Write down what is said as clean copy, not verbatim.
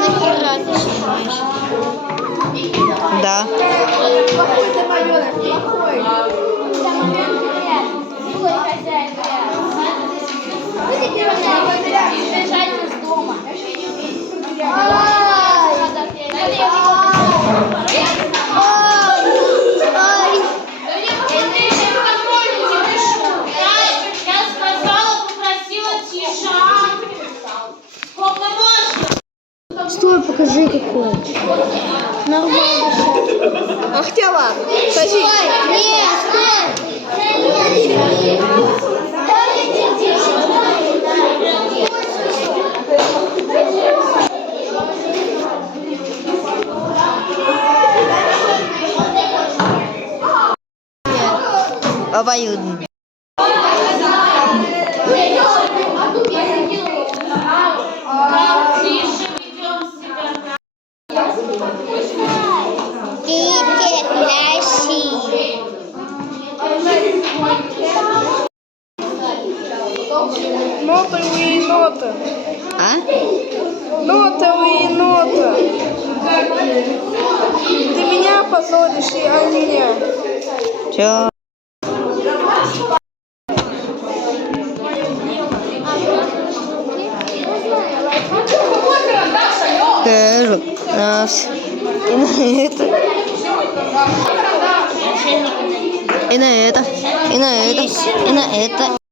Нахера ты снимаешь? Да. Плохой ты майонез, плохой. Бежать из дома. Стой, покажи какой. Нормально. А хотя ладно, скажи. Нет, Обоюдно. Нотовые ноты. А? Нотовые ноты. Ты меня позоришь, а не меня. Чё? Кажу. Раз. И на это. И на это. И на это. И на это.